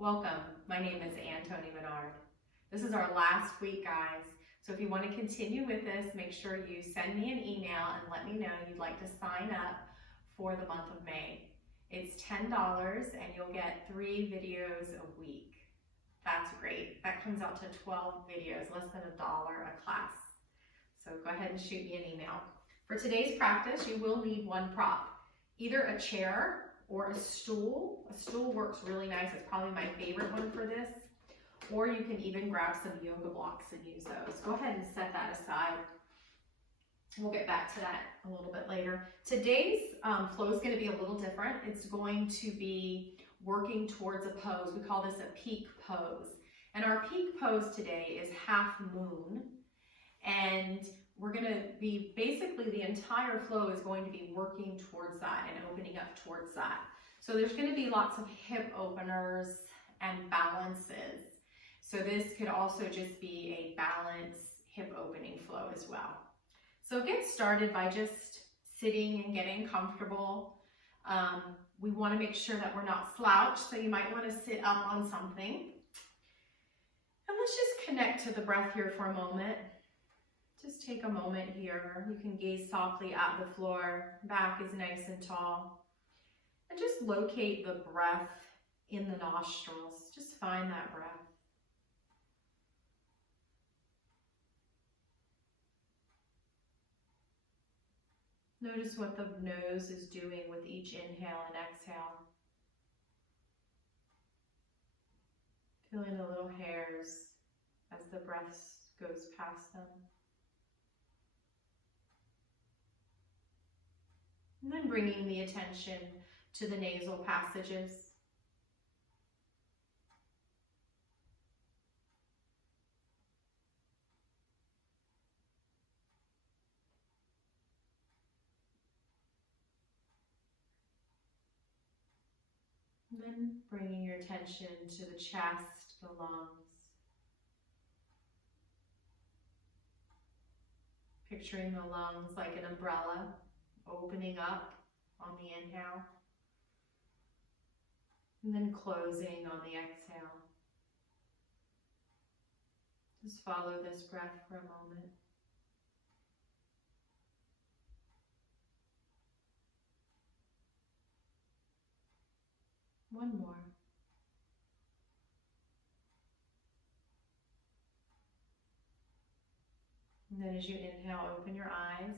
Welcome, my name is Toni Minard. This is our last week, guys. So if you want to continue with this, make sure you send me an email and let me know you'd like to sign up for the month of May. It's $10 and you'll get 3 videos a week. That's great. That comes out to 12 videos, less than $1 a class. So go ahead and shoot me an email. For today's practice, you will need one prop, either a chair or a stool. A stool works really nice. It's probably my favorite one for this. Or you can even grab some yoga blocks and use those. Go ahead and set that aside. We'll get back to that a little bit later. Today's flow is going to be a little different. It's going to be working towards a pose. We call this a peak pose. And our peak pose today is half moon. And we're going to be, basically the entire flow is going to be working towards that and opening up towards that. So there's going to be lots of hip openers and balances. So this could also just be a balance hip opening flow as well. So get started by just sitting and getting comfortable. We want to make sure that we're not slouched, so you might want to sit up on something. And let's just connect to the breath here for a moment. Just take a moment here. You can gaze softly at the floor. Back is nice and tall. And just locate the breath in the nostrils. Just find that breath. Notice what the nose is doing with each inhale and exhale. Feeling the little hairs as the breath goes past them. And then bringing the attention to the nasal passages. And then bringing your attention to the chest, the lungs. Picturing the lungs like an umbrella, opening up on the inhale. And then closing on the exhale. Just follow this breath for a moment. One more. And then as you inhale, open your eyes.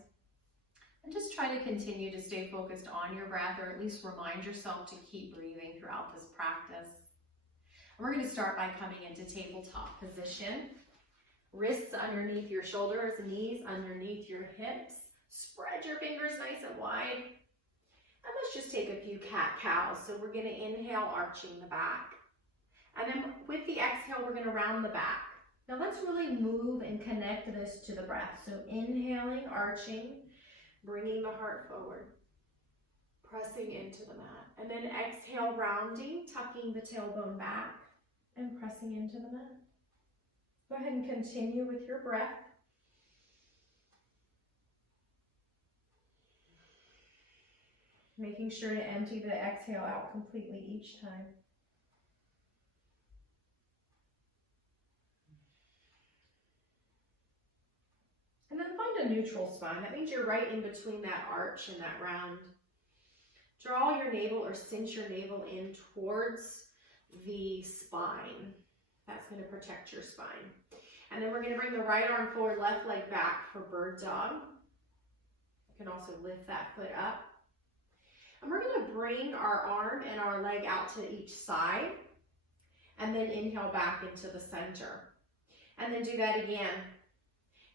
And just try to continue to stay focused on your breath, or at least remind yourself to keep breathing throughout this practice. And we're going to start by coming into tabletop position. Wrists underneath your shoulders, knees underneath your hips. Spread your fingers nice and wide. And let's just take a few cat-cows. So we're going to inhale, arching the back. And then with the exhale, we're going to round the back. Now let's really move and connect this to the breath. So inhaling, arching, bringing the heart forward, pressing into the mat. And then exhale, rounding, tucking the tailbone back and pressing into the mat. Go ahead and continue with your breath. Making sure to empty the exhale out completely each time. And then find a neutral spine. That means you're right in between that arch and that round. Draw your navel or cinch your navel in towards the spine. That's going to protect your spine. And then we're going to bring the right arm forward, left leg back for bird dog. You can also lift that foot up. And we're going to bring our arm and our leg out to each side. And then inhale back into the center. And then do that again.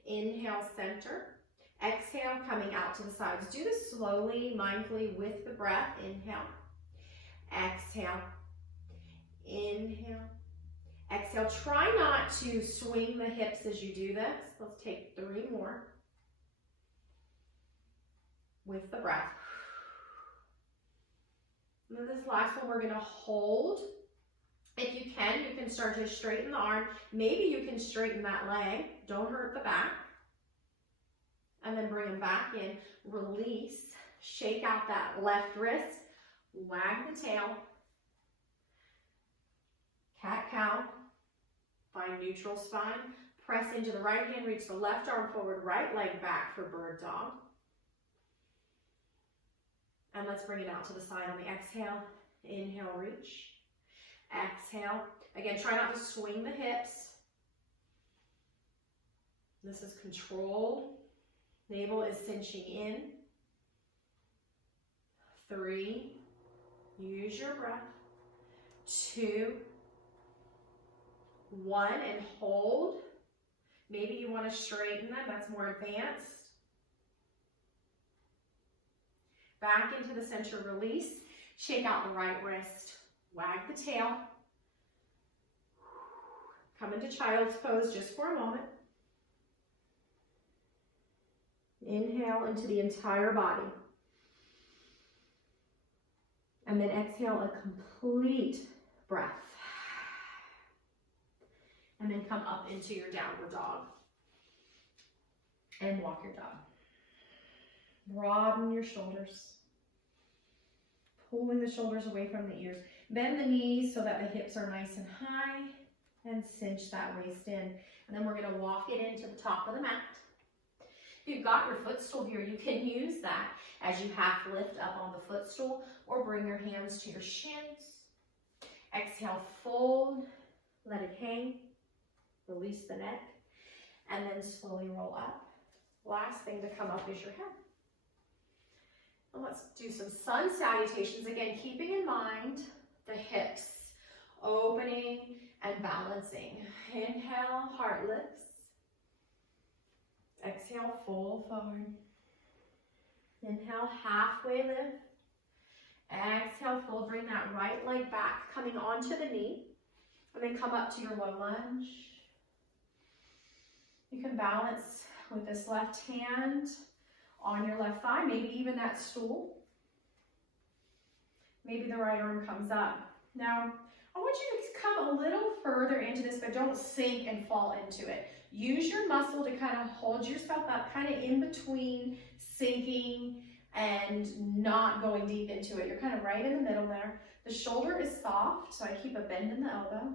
Inhale, center. Exhale, coming out to the sides. Do this slowly, mindfully with the breath. Inhale. Exhale. Inhale. Exhale. Try not to swing the hips as you do this. Let's take 3 more. With the breath. And then this last one we're going to hold. If you can start to straighten the arm. Maybe you can straighten that leg. Don't hurt the back. And then bring them back in. Release. Shake out that left wrist. Wag the tail. cat-cow. Find neutral spine. Press into the right hand, reach the left arm forward, right leg back for bird dog. And let's bring it out to the side on the exhale. Inhale, reach. Exhale. Again, try not to swing the hips. This is controlled. Navel is cinching in. 3. Use your breath. 2. 1, and hold. Maybe you want to straighten them. That's more advanced. Back into the center, release. Shake out the right wrist. Wag the tail. Come into child's pose just for a moment. Inhale into the entire body. And then exhale a complete breath. And then come up into your downward dog. And walk your dog. Broaden your shoulders. Pulling the shoulders away from the ears. Bend the knees so that the hips are nice and high. And cinch that waist in. And then we're going to walk it into the top of the mat. If you've got your footstool here, you can use that as you half lift up on the footstool or bring your hands to your shins. Exhale, fold, let it hang, release the neck, and then slowly roll up. Last thing to come up is your head. And let's do some sun salutations. Again, keeping in mind the hips, opening and balancing. Inhale, heart lifts. Exhale, fold forward. Inhale, halfway lift. Exhale, fold. Bring that right leg back, coming onto the knee. And then come up to your low lunge. You can balance with this left hand on your left thigh, maybe even that stool. Maybe the right arm comes up. Now, I want you to come a little further into this, but don't sink and fall into it. Use your muscle to kind of hold yourself up, kind of in between sinking and not going deep into it. You're kind of right in the middle there. The shoulder is soft, so I keep a bend in the elbow.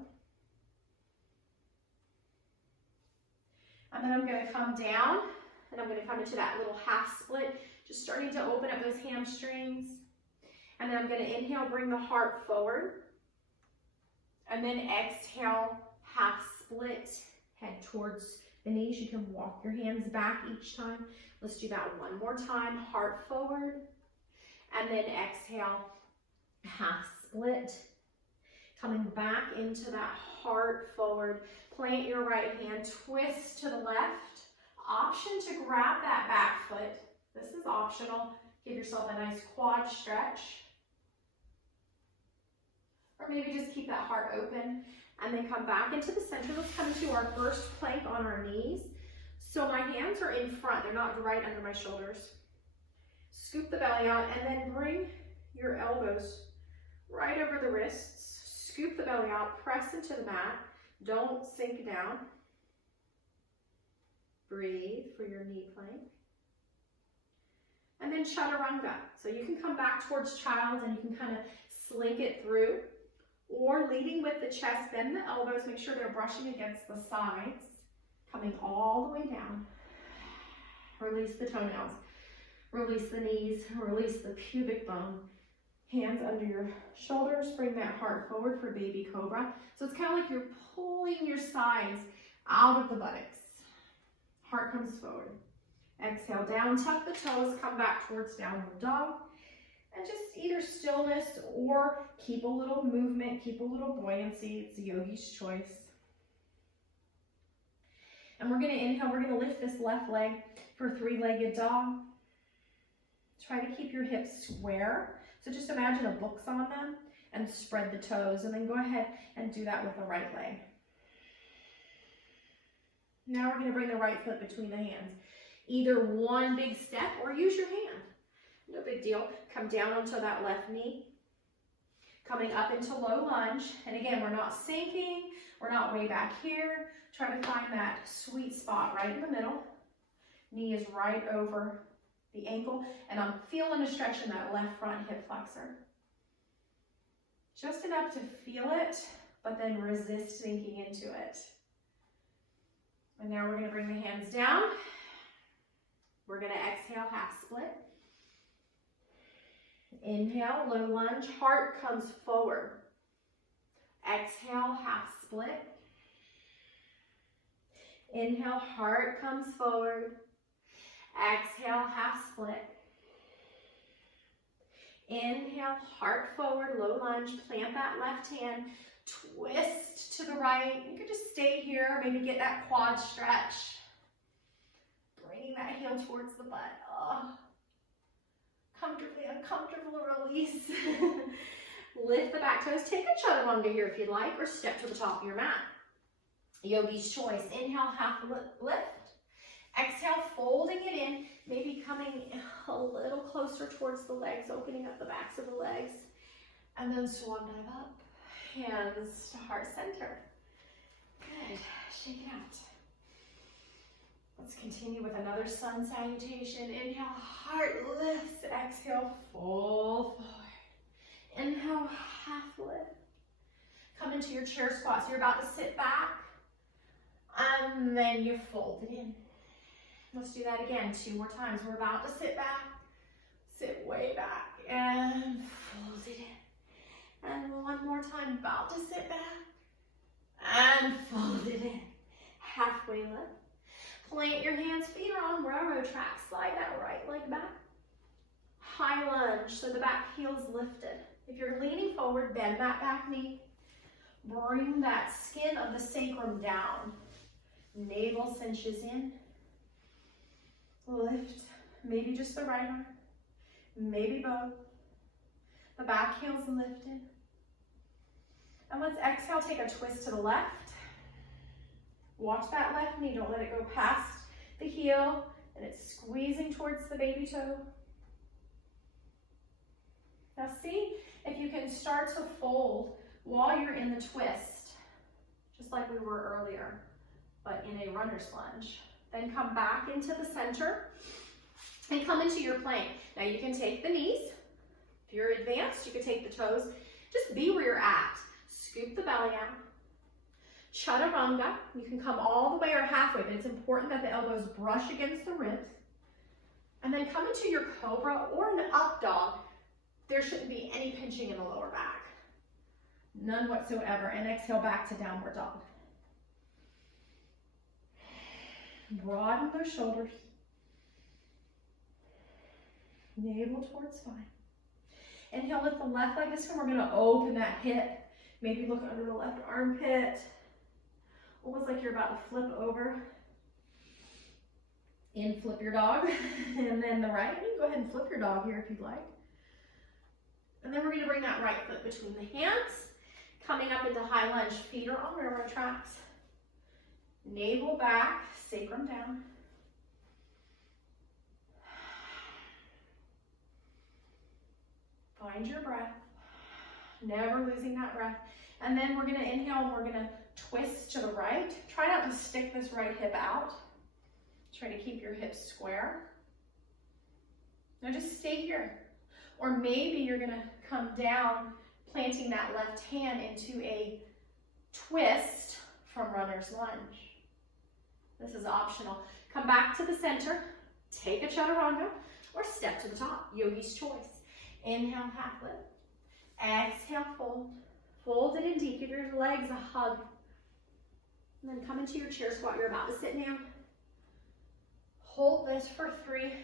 And then I'm going to come down, and I'm going to come into that little half split, just starting to open up those hamstrings. And then I'm going to inhale, bring the heart forward. And then exhale, half split, head towards the knees. You can walk your hands back each time. Let's do that one more time. Heart forward. And then exhale, half split. Coming back into that heart forward. Plant your right hand, twist to the left. Option to grab that back foot. This is optional. Give yourself a nice quad stretch. Or maybe just keep that heart open. And then come back into the center. Let's come into our first plank on our knees. So my hands are in front. They're not right under my shoulders. Scoop the belly out and then bring your elbows right over the wrists. Scoop the belly out. Press into the mat. Don't sink down. Breathe for your knee plank. And then chaturanga. So you can come back towards child and you can kind of slink it through. Or leading with the chest, bend the elbows, make sure they're brushing against the sides, coming all the way down. Release the toenails, release the knees, release the pubic bone. Hands under your shoulders, bring that heart forward for baby cobra. So it's kind of like you're pulling your sides out of the buttocks. Heart comes forward. Exhale, down, tuck the toes, come back towards downward dog. And just either stillness or keep a little movement, keep a little buoyancy. It's yogi's choice. And we're going to inhale. We're going to lift this left leg for three-legged dog. Try to keep your hips square. So just imagine a book's on them and spread the toes. And then go ahead and do that with the right leg. Now we're going to bring the right foot between the hands. Either one big step or use your hand. No big deal. Come down onto that left knee. Coming up into low lunge. And again, we're not sinking. We're not way back here. Try to find that sweet spot right in the middle. Knee is right over the ankle. And I'm feeling a stretch in that left front hip flexor. Just enough to feel it, but but then resist sinking into it. And now we're going to bring the hands down. We're going to exhale, half split. Inhale, low lunge, heart comes forward. Exhale, half split. Inhale, heart comes forward. Exhale, half split. Inhale, heart forward, low lunge, plant that left hand, twist to the right. You could just stay here, maybe get that quad stretch. Bringing that heel towards the butt. Oh. Comfortably, uncomfortable release. Lift the back toes. Take a chaturanga here if you'd like, or step to the top of your mat. Yogi's choice. Inhale, half lift. Exhale, folding it in, maybe coming a little closer towards the legs, opening up the backs of the legs, and then swan dive up. Hands to heart center. Good. Shake it out. Let's continue with another sun salutation. Inhale, heart lifts. Exhale, fold forward. Inhale, half lift. Come into your chair squat. So you're about to sit back, and then you fold it in. Let's do that again 2 more times. We're about to sit back, sit way back, and fold it in. And 1 more time, about to sit back, and fold it in. Halfway lift. Plant your hands, feet are on railroad tracks. Slide that right leg back. High lunge, so the back heel's lifted. If you're leaning forward, bend that back knee. Bring that skin of the sacrum down. Navel cinches in. Lift, maybe just the right arm, maybe both. The back heel's lifted. And let's exhale, take a twist to the left. Watch that left knee, don't let it go past the heel, and it's squeezing towards the baby toe. Now see if you can start to fold while you're in the twist, just like we were earlier, but in a runner's lunge. Then come back into the center and come into your plank. Now you can take the knees. If you're advanced, you can take the toes. Just be where you're at. Scoop the belly out. Chaturanga. You can come all the way or halfway, but it's important that the elbows brush against the ribs. And then come into your cobra or an up dog. There shouldn't be any pinching in the lower back. None whatsoever. And exhale back to downward dog. Broaden those shoulders. Navel towards spine. Inhale, lift the left leg. This time we're going to open that hip. Maybe look under the left armpit. Almost like you're about to flip over. In, flip your dog. And then the right. You can go ahead and flip your dog here if you'd like. And then we're going to bring that right foot between the hands. Coming up into high lunge. Feet are on railroad tracks. Navel back, sacrum down. Find your breath. Never losing that breath. And then we're going to inhale and we're going to twist to the right. Try not to stick this right hip out. Try to keep your hips square. Now just stay here. Or maybe you're going to come down, planting that left hand into a twist from runner's lunge. This is optional. Come back to the center, take a chaturanga, or step to the top. Yogi's choice. Inhale, half lift. Exhale, fold. Fold it in deep. Give your legs a hug. And then come into your chair squat. You're about to sit down. Hold this for 3.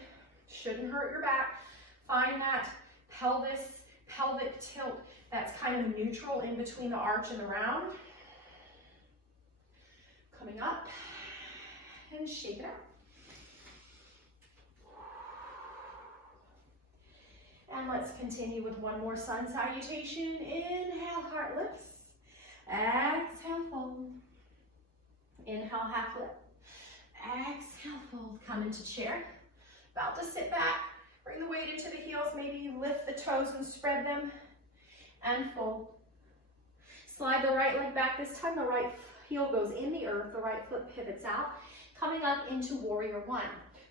Shouldn't hurt your back. Find that pelvic tilt that's kind of neutral in between the arch and the round. Coming up. And shake it out. And let's continue with 1 more sun salutation. Inhale, heart lifts. Exhale, fold. Inhale, half lift. Exhale, fold. Come into chair. About to sit back. Bring the weight into the heels. Maybe you lift the toes and spread them. And fold. Slide the right leg back. This time the right heel goes in the earth. The right foot pivots out. Coming up into warrior 1.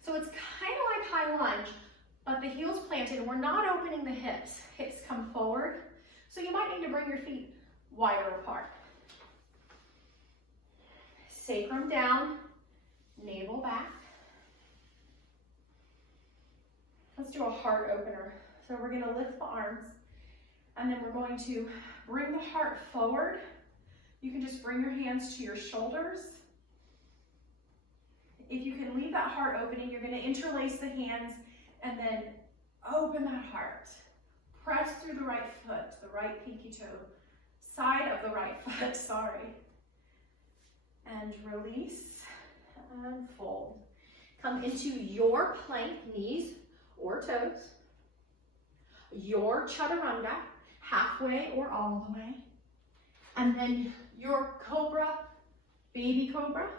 So it's kind of like high lunge, but the heel's planted and we're not opening the hips. Hips come forward. So you might need to bring your feet wider apart. Sacrum down, navel back. Let's do a heart opener. So we're gonna lift the arms, and then we're going to bring the heart forward. You can just bring your hands to your shoulders. If you can leave that heart opening, you're gonna interlace the hands and then open that heart. Press through the right foot, the right pinky toe, side of the right foot, sorry. And release and fold. Come into your plank, knees or toes. Your chaturanga, halfway or all the way. And then your cobra, baby cobra.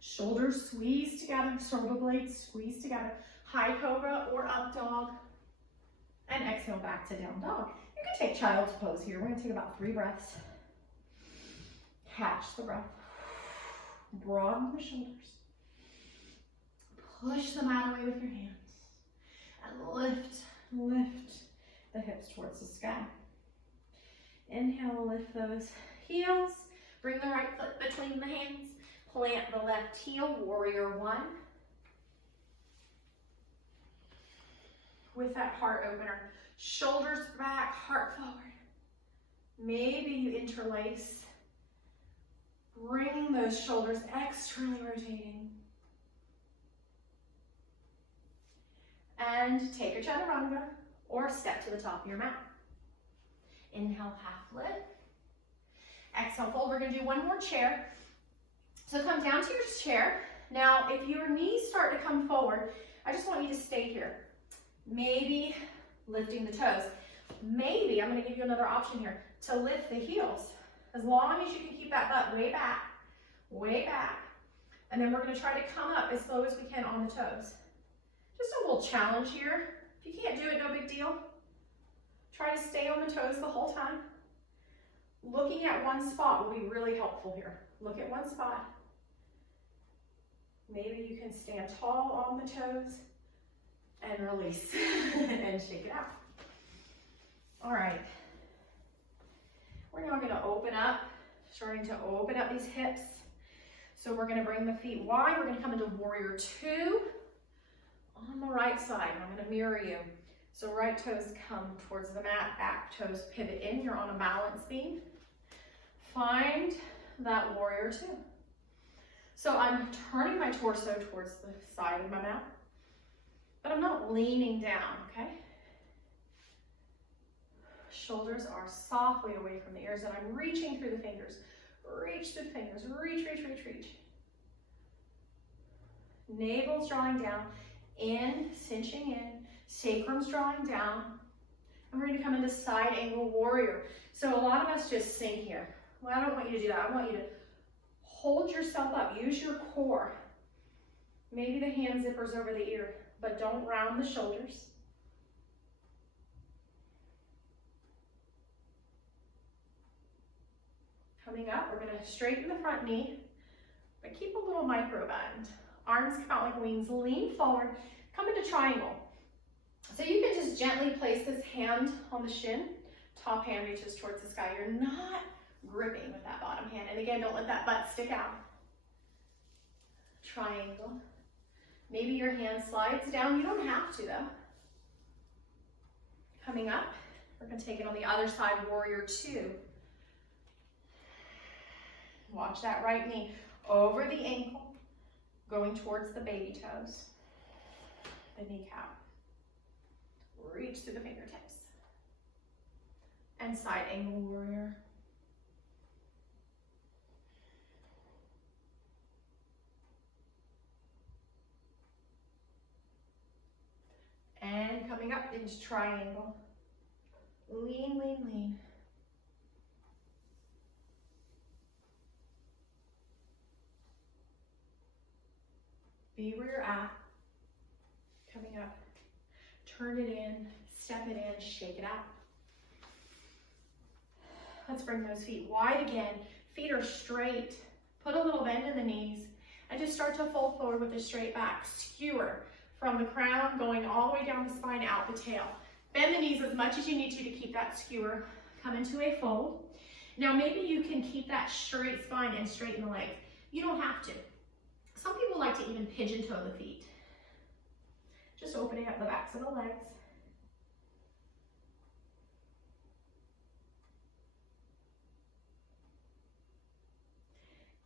Shoulders squeeze together, shoulder blades squeeze together. High cobra or up dog. And exhale back to down dog. You can take child's pose here. We're gonna take about 3 breaths. Catch the breath. Broaden the shoulders. Push the mat away with your hands. And lift the hips towards the sky. Inhale, lift those heels. Bring the right foot between the hands. Plant the left heel, warrior 1. With that heart opener, shoulders back, heart forward. Maybe you interlace, bringing those shoulders externally rotating. And take a chaturanga or step to the top of your mat. Inhale, half lift. Exhale, fold. We're gonna do one more chair. So come down to your chair. Now, if your knees start to come forward, I just want you to stay here. Maybe lifting the toes. Maybe, I'm gonna give you another option here, to lift the heels. As long as you can keep that butt way back. And then we're gonna try to come up as slow as we can on the toes. Just a little challenge here. If you can't do it, no big deal. Try to stay on the toes the whole time. Looking at one spot will be really helpful here. Look at one spot. Maybe you can stand tall on the toes and release and shake it out. All right. We're now gonna open up, starting to open up these hips. So we're gonna bring the feet wide. We're gonna come into warrior 2 on the right side. I'm gonna mirror you. So right toes come towards the mat, back toes pivot in. You're on a balance beam. Find that warrior 2. So I'm turning my torso towards the side of my mat, but I'm not leaning down, okay? Shoulders are softly away from the ears, and I'm reaching through the fingers. Reach through the fingers, reach. Navel's drawing down, in, cinching in, sacrum's drawing down. And we're gonna come into side angle warrior. So a lot of us just sink here. Well, I don't want you to do that. I want you to hold yourself up, use your core. Maybe the hand zippers over the ear, but don't round the shoulders. Coming up, we're gonna straighten the front knee, but keep a little micro bend. Arms come out like wings, lean forward, come into triangle. So you can just gently place this hand on the shin, top hand reaches towards the sky. You're not gripping with that bottom hand. And again, don't let that butt stick out. Triangle. Maybe your hand slides down. You don't have to though. Coming up, we're gonna take it on the other side, warrior 2. Watch that right knee over the ankle, going towards the baby toes, the kneecap. Reach through the fingertips. And side angle warrior. And coming up into triangle. Lean. Be where you're at. Coming up. Turn it in, step it in, shake it out. Let's bring those feet wide again. Feet are straight. Put a little bend in the knees and just start to fold forward with a straight back. Skewer from the crown going all the way down the spine, out the tail. Bend the knees as much as you need to keep that skewer. Come into a fold. Now maybe you can keep that straight spine and straighten the legs. You don't have to. Some people like to even pigeon toe the feet. Just opening up the backs of the legs.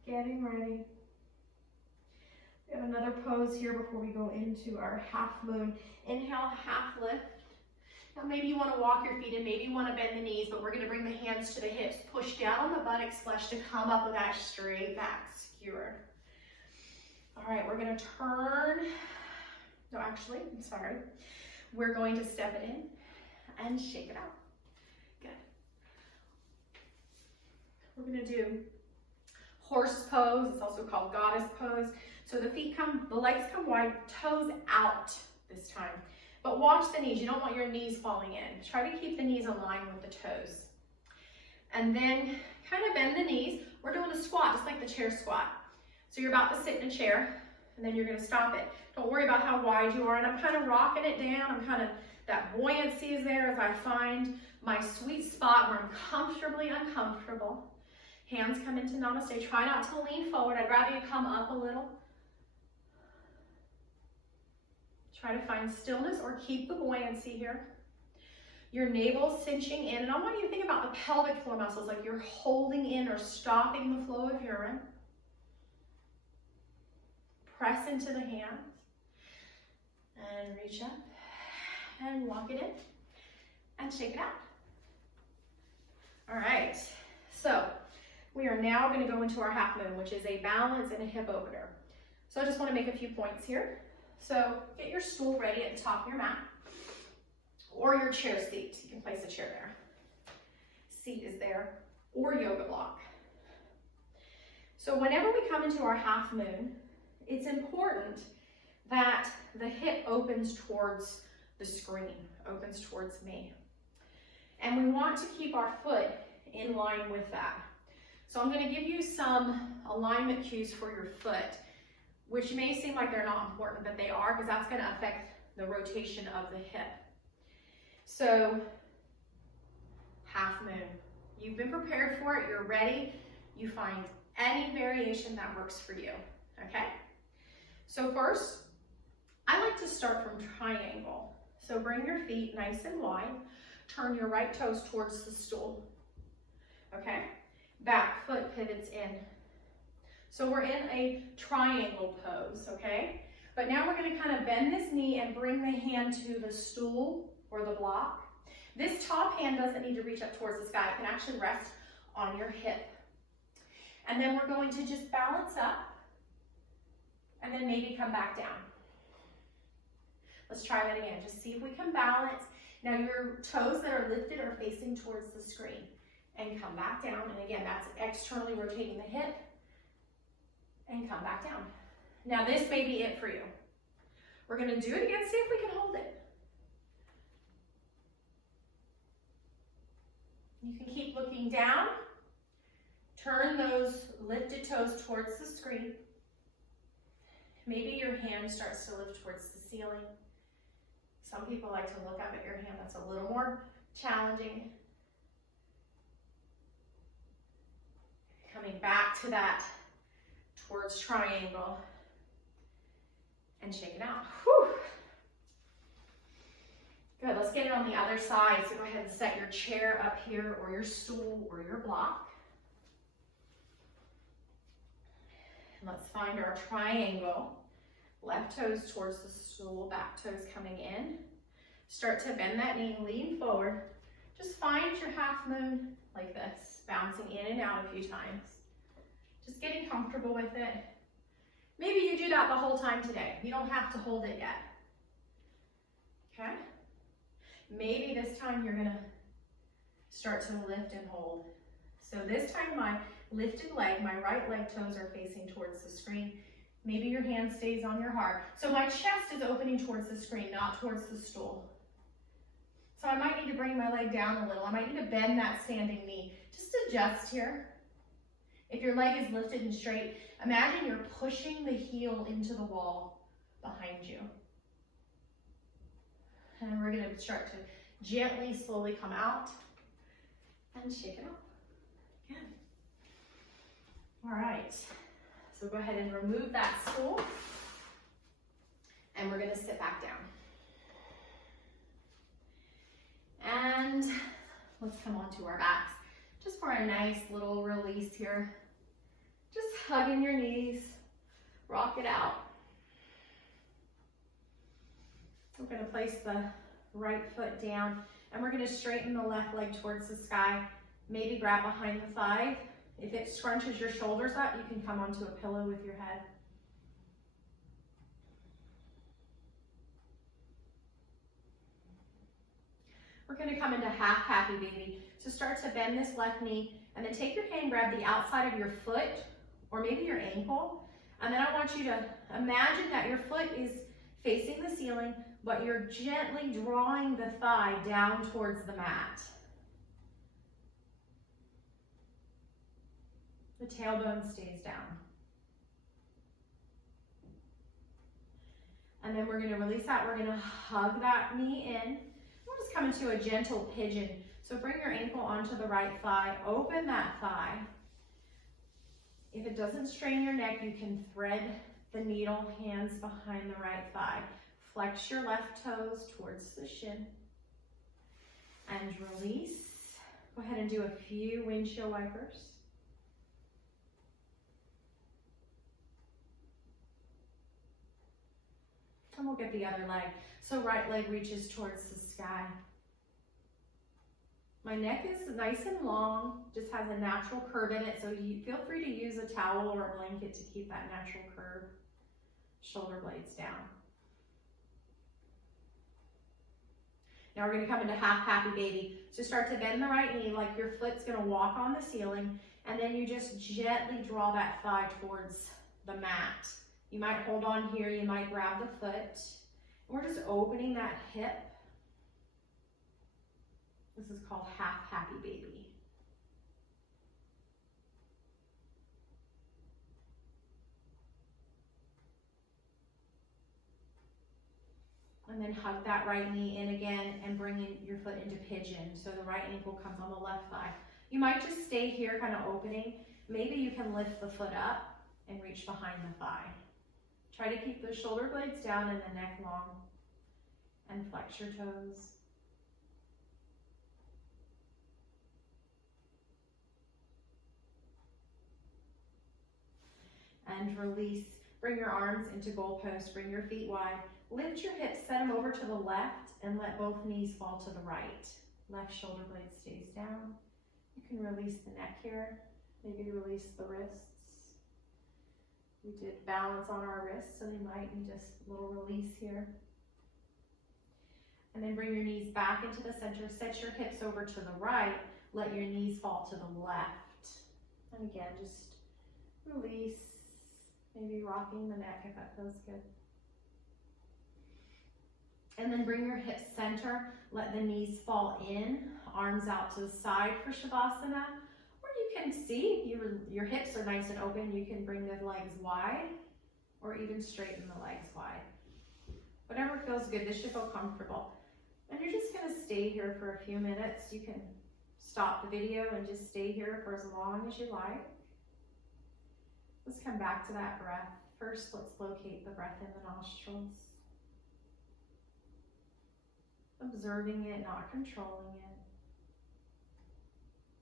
Getting ready. We have another pose here before we go into our half moon. Inhale, half lift. Now maybe you want to walk your feet in, maybe you want to bend the knees, but we're going to bring the hands to the hips, push down on the buttocks, flesh to come up with that straight back skewer. All right, we're going to turn. No, actually, I'm sorry. We're going to step it in and shake it out. Good. We're going to do horse pose. It's also called goddess pose. So the legs come wide, toes out this time. But watch the knees. You don't want your knees falling in. Try to keep the knees aligned with the toes. And then kind of bend the knees. We're doing a squat, just like the chair squat. So you're about to sit in a chair, and then you're going to stop it. Don't worry about how wide you are. And I'm kind of rocking it down. That buoyancy is there as I find my sweet spot where I'm comfortably uncomfortable. Hands come into namaste. Try not to lean forward. I'd rather you come up a little. Try to find stillness or keep the buoyancy here. Your navel cinching in. And I want you to think about the pelvic floor muscles, like you're holding in or stopping the flow of urine. Press into the hands. And reach up. And walk it in. And shake it out. All right. So we are now going to go into our half moon, which is a balance and a hip opener. So I just want to make a few points here. So get your stool ready at the top of your mat or your chair seat. You can place a chair there. Seat is there, or yoga block. So whenever we come into our half moon, it's important that the hip opens towards the screen, opens towards me. And we want to keep our foot in line with that. So I'm going to give you some alignment cues for your foot, which may seem like they're not important, but they are, because that's going to affect the rotation of the hip. So, half moon. You've been prepared for it. You're ready. You find any variation that works for you, okay? So first, I like to start from triangle. So bring your feet nice and wide. Turn your right toes towards the stool, okay? Back foot pivots in. So we're in a triangle pose, okay? But now we're going to kind of bend this knee and bring the hand to the stool or the block. This top hand doesn't need to reach up towards the sky. It can actually rest on your hip. And then we're going to just balance up and then maybe come back down. Let's try that again. Just see if we can balance. Now your toes that are lifted are facing towards the screen. And come back down. And again, that's externally rotating the hip. And come back down. Now this may be it for you. We're going to do it again, see if we can hold it. You can keep looking down. Turn those lifted toes towards the screen. Maybe your hand starts to lift towards the ceiling. Some people like to look up at your hand. That's a little more challenging. Coming back to that towards triangle and shake it out. Whew. Good, let's get it on the other side. So go ahead and set your chair up here or your stool or your block. And let's find our triangle. Left toes towards the stool, back toes coming in. Start to bend that knee, lean forward. Just find your half moon like this, bouncing in and out a few times. Just getting comfortable with it. Maybe you do that the whole time today. You don't have to hold it yet. Okay? Maybe this time you're gonna start to lift and hold. So this time my lifted leg, my right leg toes are facing towards the screen. Maybe your hand stays on your heart. So my chest is opening towards the screen, not towards the stool. So I might need to bring my leg down a little. I might need to bend that standing knee. Just adjust here. If your leg is lifted and straight, imagine you're pushing the heel into the wall behind you. And we're going to start to gently, slowly come out and shake it out. Good. All right. So So go ahead and remove that stool, and we're gonna sit back down. And let's come onto our backs, just for a nice little release here. Just hugging your knees, rock it out. We're gonna place the right foot down, and we're gonna straighten the left leg towards the sky. Maybe grab behind the thigh. If it scrunches your shoulders up, you can come onto a pillow with your head. We're gonna come into half happy baby. So start to bend this left knee, and then take your hand, grab the outside of your foot, or maybe your ankle. And then I want you to imagine that your foot is facing the ceiling, but you're gently drawing the thigh down towards the mat. The tailbone stays down. And then we're gonna release that. We're gonna hug that knee in. We'll just come into a gentle pigeon. So bring your ankle onto the right thigh, open that thigh. If it doesn't strain your neck, you can thread the needle, hands behind the right thigh. Flex your left toes towards the shin. And release. Go ahead and do a few windshield wipers. And we'll get the other leg. So right leg reaches towards the sky. My neck is nice and long, just has a natural curve in it, so you feel free to use a towel or a blanket to keep that natural curve. Shoulder blades down. Now we're gonna come into half happy baby. So start to bend the right knee like your foot's gonna walk on the ceiling, and then you just gently draw that thigh towards the mat. You might hold on here, you might grab the foot. We're just opening that hip. This is called half happy baby. And then hug that right knee in again and bring your foot into pigeon. So the right ankle comes on the left thigh. You might just stay here kind of opening. Maybe you can lift the foot up and reach behind the thigh. Try to keep the shoulder blades down and the neck long. And flex your toes. And release. Bring your arms into goalpost, bring your feet wide. Lift your hips, set them over to the left, and let both knees fall to the right. Left shoulder blade stays down. You can release the neck here. Maybe release the wrists. We did balance on our wrists, so they might need just a little release here. And then bring your knees back into the center. Set your hips over to the right. Let your knees fall to the left. And again, just release. Maybe rocking the neck if that feels good. And then bring your hips center. Let the knees fall in. Arms out to the side for Shavasana. Or you can see your hips are nice and open. You can bring the legs wide or even straighten the legs wide. Whatever feels good. This should feel comfortable. And you're just going to stay here for a few minutes. You can stop the video and just stay here for as long as you like. Let's come back to that breath. First, let's locate the breath in the nostrils. Observing it, not controlling it.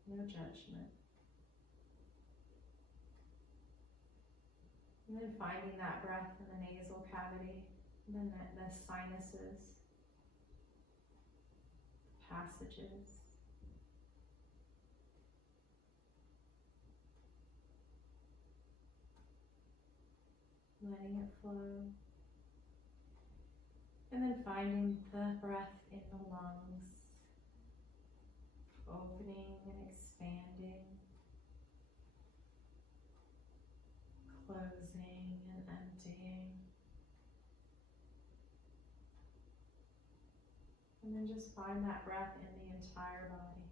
No judgment. And then finding that breath in the nasal cavity, and then the sinuses, passages. Letting it flow. And then finding the breath in the lungs, opening and expanding, closing and emptying. And then just find that breath in the entire body.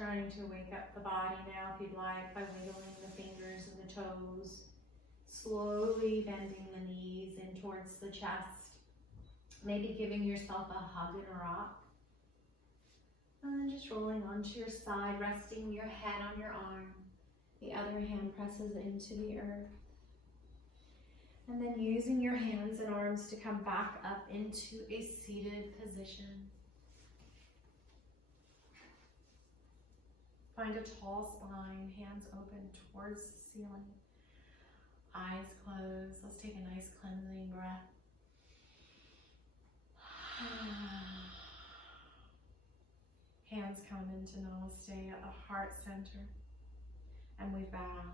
Starting to wake up the body now, if you'd like, by wiggling the fingers and the toes. Slowly bending the knees in towards the chest. Maybe giving yourself a hug and a rock. And then just rolling onto your side, resting your head on your arm. The other hand presses into the earth. And then using your hands and arms to come back up into a seated position. Find a tall spine, hands open towards the ceiling. Eyes closed. Let's take a nice cleansing breath. Hands come into Namaste at the heart center. And we bow.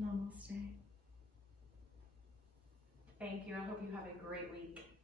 Namaste. Thank you. I hope you have a great week.